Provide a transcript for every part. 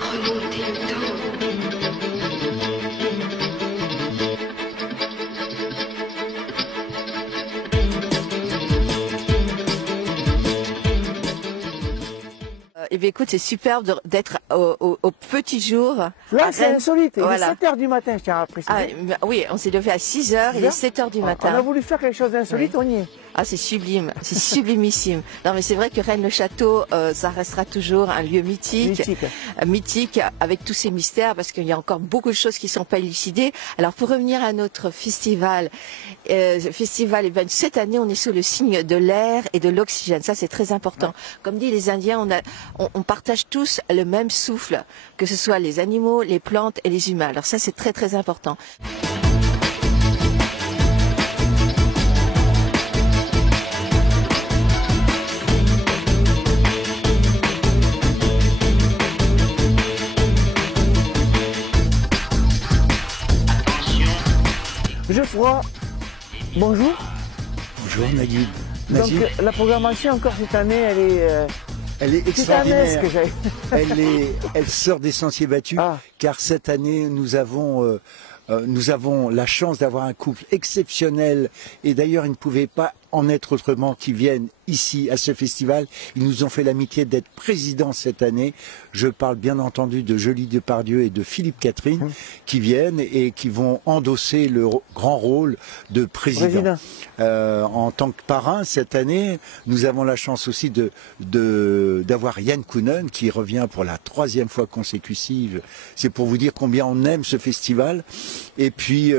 Remonter le Eh bien, écoute, c'est superbe d'être au petit jour. Là, c'est insolite. Il est Voilà. 7 h du matin, je tiens à préciser. Ah, oui, on s'est levé à 6 h, il est 7 h du matin. On a voulu faire quelque chose d'insolite, Oui. on y est. Ah, c'est sublime, c'est sublimissime. Non, mais c'est vrai que Rennes-le-Château, ça restera toujours un lieu mythique. Mythique, avec tous ces mystères, parce qu'il y a encore beaucoup de choses qui ne sont pas élucidées. Alors, pour revenir à notre festival, eh ben, cette année, on est sous le signe de l'air et de l'oxygène. Ça, c'est très important. Ouais. Comme dit les Indiens, on partage tous le même souffle, que ce soit les animaux, les plantes et les humains. Alors ça, c'est très, très important. Geoffroy, bonjour. Bonjour Nagui. Donc la programmation encore cette année, elle est extraordinaire. Elle elle sort des sentiers battus, car cette année nous avons la chance d'avoir un couple exceptionnel, et d'ailleurs ils ne pouvaient pas en être autrement, qui viennent ici à ce festival. Ils nous ont fait l'amitié d'être présidents cette année. Je parle bien entendu de Joly Depardieu et de Philippe Catherine qui viennent et qui vont endosser le grand rôle de président. En tant que parrain cette année, nous avons la chance aussi d'avoir Yann Kounen qui revient pour la 3e fois consécutive. C'est pour vous dire combien on aime ce festival. Et puis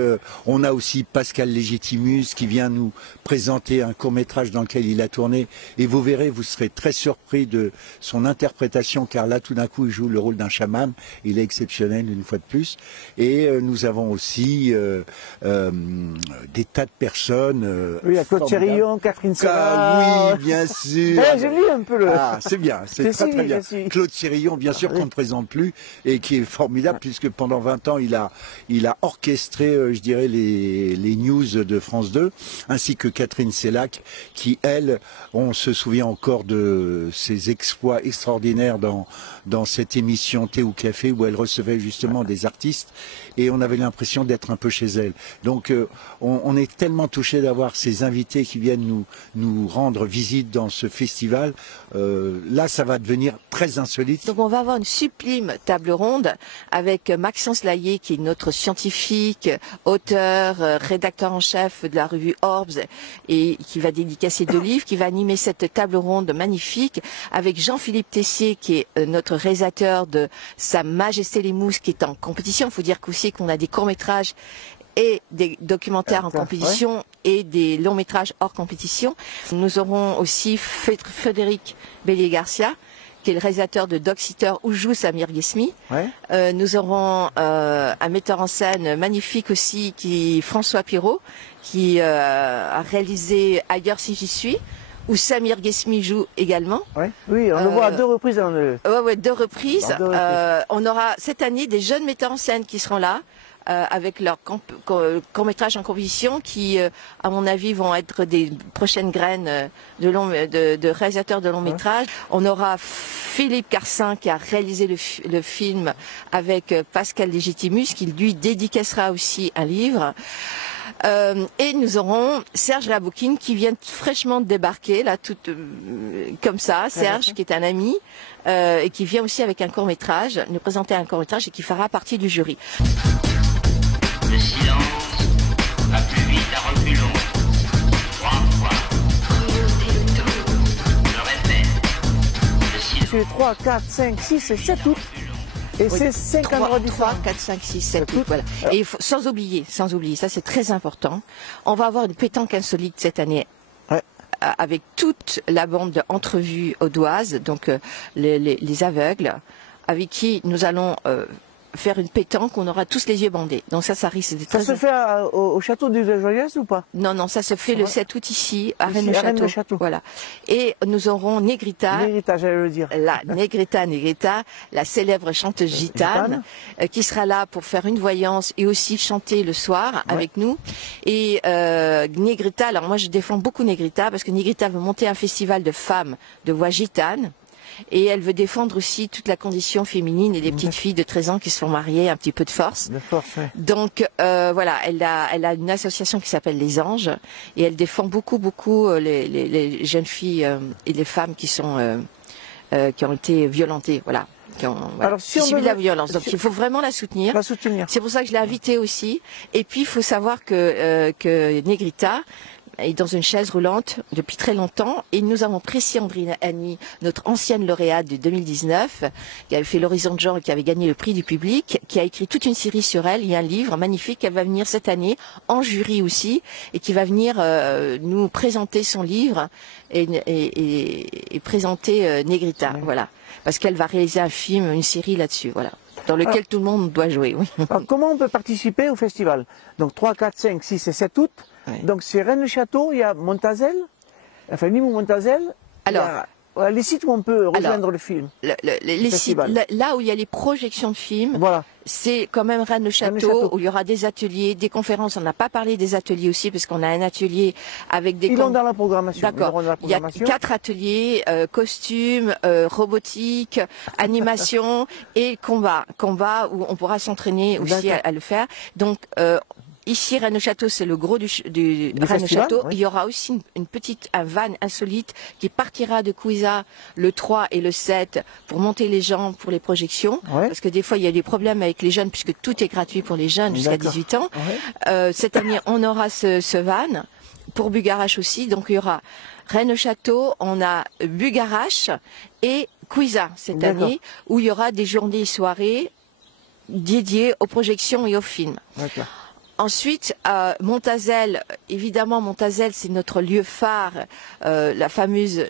on a aussi Pascal Légitimus qui vient nous présenter un court-métrage dans lequel il a tourné, et vous verrez, vous serez très surpris de son interprétation, car là tout d'un coup il joue le rôle d'un chaman. Il est exceptionnel une fois de plus. Et nous avons aussi des tas de personnes. Oui, à Claude Chérillon, Catherine Serra. Oui, bien sûr. J'ai lu un peu le... Ah, c'est bien, c'est très bien. Claude Chérillon, bien sûr, qu'on ne présente plus, et qui est formidable, puisque pendant 20 ans il a orchestré, je dirais, les news de France 2, ainsi que Catherine Sellac, qui, elle, on se souvient encore de ses exploits extraordinaires dans cette émission Thé ou Café, où elle recevait justement des artistes, et on avait l'impression d'être un peu chez elle. Donc on est tellement touchés d'avoir ces invités qui viennent nous rendre visite dans ce festival. Là, ça va devenir très insolite. Donc on va avoir une sublime table ronde avec Maxence Laillé, qui est notre scientifique, auteur, rédacteur en chef de la revue Orbs, et qui va dédicacer 2 livres, qui va animer cette table ronde magnifique, avec Jean-Philippe Tessier, qui est notre réalisateur de Sa Majesté les Mousses, qui est en compétition. Il faut dire qu'aussi qu'on a des courts-métrages et des documentaires en compétition et des longs-métrages hors compétition. Nous aurons aussi Frédéric Bélier-Garcia, qui est le réalisateur de Dog Sitter, où joue Samir Ghesmi. Nous aurons un metteur en scène magnifique aussi, François Pirot, qui a réalisé Ailleurs si j'y suis, où Samir Ghesmi joue également. Oui, on le voit à 2 reprises. Dans le... Oui, 2 reprises. On aura cette année des jeunes metteurs en scène qui seront là, avec leur court-métrage en compétition, qui, à mon avis, vont être des prochaines graines de réalisateurs de long-métrage. On aura Philippe Carcin, qui a réalisé le film avec Pascal Légitimus, qui lui dédicacera aussi un livre. Et nous aurons Serge Labouquine, qui vient fraîchement de débarquer, là, tout comme ça. Serge, qui est un ami, et qui vient aussi avec un court-métrage, nous présenter un court-métrage, et qui fera partie du jury. Le silence va plus vite à reculons. 3 fois. remonter le temps. Je répète. Le silence. C'est 3, 4, 5, 6 et 7 août. Et c'est 5 endroits différents. 3, 4, 5, 6, 7 août, voilà. Et sans oublier, ça c'est très important, on va avoir une pétanque insolite cette année. Avec toute la bande d'entrevues audoises, donc les aveugles, avec qui nous allons faire une pétanque, on aura tous les yeux bandés. Donc ça risque d'être Ça très... se fait au château de Joyeuse ou pas? Non, non, ça se fait le 7 août ici, à Ici, Rennes-le-Château. Voilà. Et nous aurons Negrita. Negrita, j'allais le dire. La Negrita, la célèbre chanteuse gitane, qui sera là pour faire une voyance et aussi chanter le soir avec nous. Et Negrita, alors moi je défends beaucoup Negrita parce que Negrita veut monter un festival de femmes de voix gitane. Et elle veut défendre aussi toute la condition féminine et des petites filles de 13 ans qui se font marier un petit peu de force. De force, oui. Donc voilà, elle a une association qui s'appelle Les Anges et elle défend beaucoup les jeunes filles et les femmes qui ont été violentées, voilà. Alors, si qui on subissent veut... la violence. Donc il faut vraiment la soutenir. La soutenir. C'est pour ça que je l'ai invitée aussi. Et puis il faut savoir que Negrita est dans une chaise roulante depuis très longtemps et nous avons Précy Andriani, notre ancienne lauréate de 2019, qui avait fait l'Horizon de genre et qui avait gagné le prix du public, qui a écrit toute une série sur elle. Il y a un livre magnifique qui va venir cette année en jury aussi et qui va venir nous présenter son livre et présenter Negrita, voilà, parce qu'elle va réaliser un film, une série là-dessus, voilà, dans lequel tout le monde doit jouer. Oui. Alors, comment on peut participer au festival? Donc 3, 4, 5, 6 et 7 août. Oui. Donc c'est Rennes-le-Château, il y a Montazel, enfin Limoux-Montazel. Alors, il y a les sites où on peut rejoindre le film. Les sites, là où il y a les projections de films, voilà. C'est quand même Rennes-le-Château, où il y aura des ateliers, des conférences. On n'a pas parlé des ateliers aussi, parce qu'on a un atelier avec des... Ils l'ont dans la programmation. D'accord. Il y a 4 ateliers, costumes, robotique, animation et combat où on pourra s'entraîner aussi à le faire. Donc, ici, Rennes-le-Château, c'est le gros du Rennes-le-Château. Oui. Il y aura aussi un van insolite qui partira de Couisa le 3 et le 7 pour monter les gens pour les projections. Ouais. Parce que des fois, il y a des problèmes avec les jeunes puisque tout est gratuit pour les jeunes jusqu'à 18 ans. Ouais. Cette année, on aura ce van. Pour Bugarache aussi. Donc, il y aura Rennes-le-Château, on a Bugarache et Couisa cette année où il y aura des journées et soirées dédiées aux projections et aux films. D'accord. Ensuite, Montazel, évidemment, Montazel, c'est notre lieu phare, la fameuse,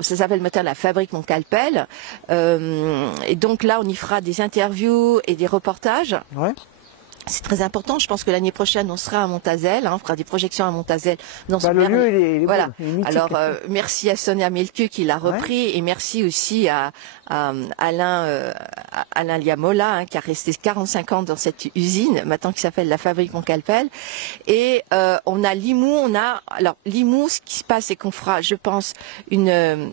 ça s'appelle maintenant la Fabrique Montcalpel. Et donc là, on y fera des interviews et des reportages. Ouais. C'est très important. Je pense que l'année prochaine, on sera à Montazel. On fera des projections à Montazel. Dans le lieu, il est voilà. Bon, alors, merci à Sonia Melchieu qui l'a repris, et merci aussi à Alain Liamola, qui a resté 45 ans dans cette usine, maintenant qui s'appelle la Fabrique Montcalpel. Et on a Limoux. Alors Limoux, ce qui se passe, c'est qu'on fera, je pense, une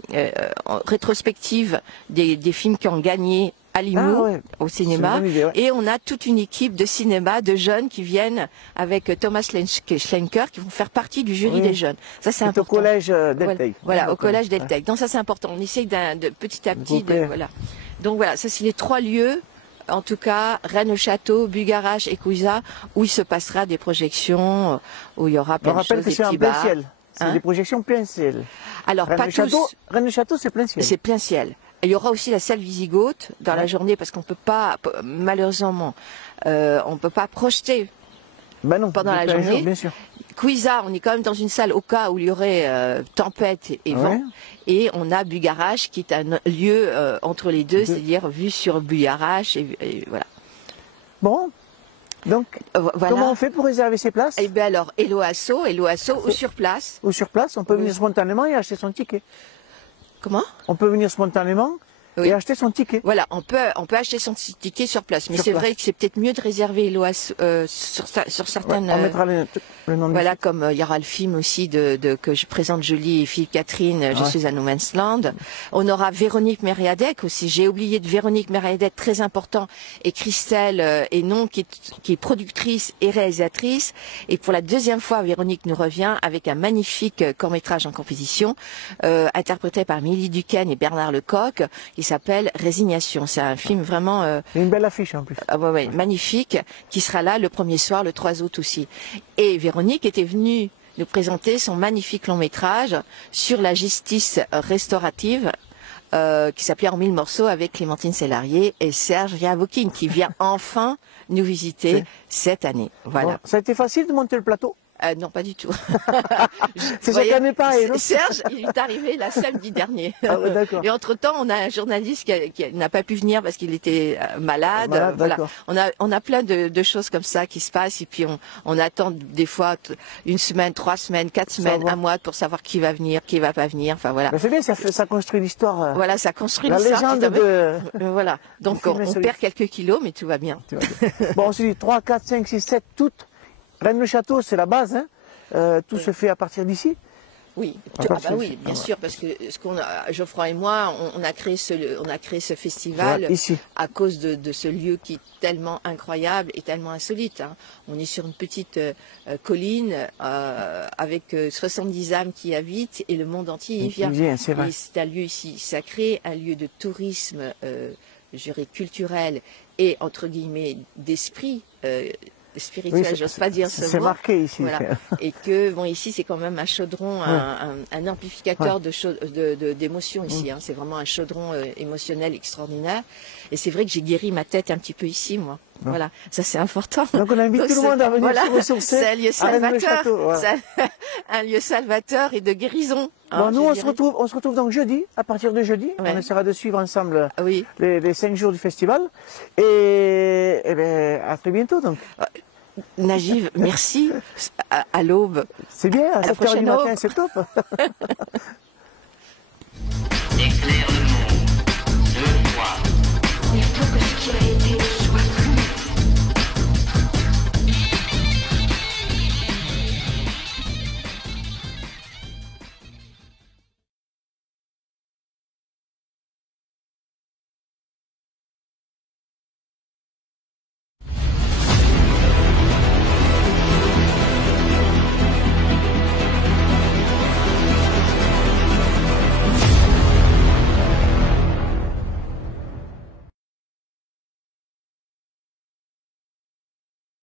rétrospective des films qui ont gagné à Limoux, au cinéma, et on a toute une équipe de cinéma de jeunes qui viennent avec Thomas Schlenker qui vont faire partie du jury des jeunes. Ça c'est important. Au collège d'Eltec. Voilà, au collège d'Eltec. Donc ça c'est important. On essaye de petit à petit voilà. Donc voilà, ça c'est les 3 lieux. En tout cas, Rennes-le-Château, Bugarache et Couisa, où il se passera des projections, où il y aura plein de choses. On rappelle que c'est en plein ciel. C'est des projections plein ciel. Alors pas tous. Rennes-le-Château, c'est plein ciel. C'est plein ciel. Il y aura aussi la salle Visigoth dans la journée parce qu'on peut pas, malheureusement, on peut pas projeter pendant la journée. Bien sûr. Couisa, on est quand même dans une salle au cas où il y aurait tempête et vent. Et on a Bugarache qui est un lieu entre les deux, c'est-à-dire vue sur Bugarache et voilà. Bon. Donc, voilà. Comment on fait pour réserver ses places? Eh bien alors, Hello Asso ou sur place. Ou sur place, on peut venir spontanément et acheter son ticket. Comment? On peut venir spontanément et acheter son ticket. Voilà, on peut acheter son ticket sur place. Mais c'est vrai que c'est peut-être mieux de réserver sur certaines... On mettra le nom. Voilà, comme il y aura le film aussi que je présente Julie et Philippe Catherine, Je suis à No Man's Land. On aura Véronique Mériadec aussi. J'ai oublié de Véronique Mériadec, très important, et Christelle Hénon, qui est productrice et réalisatrice. Et pour la 2e fois, Véronique nous revient avec un magnifique court-métrage en composition, interprété par Milly Duquesne et Bernard Lecoq, qui s'appelle Résignation. C'est un film vraiment... une belle affiche en plus. Magnifique, qui sera là le 1er soir, le 3 août aussi. Et Véronique était venue nous présenter son magnifique long-métrage sur la justice restaurative, qui s'appelait En 1000 morceaux, avec Clémentine Célarié et Serge Yavoukine, qui vient enfin nous visiter cette année. Voilà. Bon, ça a été facile de monter le plateau? Non, pas du tout. C'est chaque année pareil, non? Serge, il est arrivé la samedi dernier. Ah ouais, d'accord. Et entre-temps, on a un journaliste qui n'a pas pu venir parce qu'il était malade. Voilà. On a plein de choses comme ça qui se passent. Et puis, on attend des fois 1 semaine, 3 semaines, 4 semaines, 1 mois pour savoir qui va venir, qui va pas venir. Enfin, voilà. C'est bien, ça construit l'histoire. Voilà, ça construit la l'histoire. légende de... Voilà. Donc, on perd quelques kilos, mais tout va bien. Bon, on se dit 3, 4, 5, 6, 7, toutes. Rennes-le-Château, c'est la base, hein. Tout se fait à partir d'ici. Oui, oui, bien sûr, parce que Geoffroy et moi, on a créé ce festival ici, à cause de ce lieu qui est tellement incroyable et tellement insolite. Hein. On est sur une petite colline avec 70 âmes qui y habitent et le monde entier y vient. C'est un lieu ici sacré, un lieu de tourisme, je dirais culturel et entre guillemets d'esprit. Spirituel, oui, j'ose pas dire ce mot. C'est marqué ici. Voilà. Et que bon, ici c'est quand même un chaudron, un amplificateur d'émotions ici. Hein. C'est vraiment un chaudron émotionnel extraordinaire. Et c'est vrai que j'ai guéri ma tête un petit peu ici, moi. Voilà, ça c'est important. Donc on invite tout le monde à venir se ressourcer. C'est un lieu salvateur. C'est un lieu salvateur et de guérison. Bon, nous on se retrouve donc jeudi, à partir de jeudi. On essaiera de suivre ensemble les 5 jours du festival. Et bien, à très bientôt donc. Nagive, merci. À l'aube. C'est bien, à 7h du matin, c'est top. Éclaire le monde 2 fois. Il faut que ce qui a été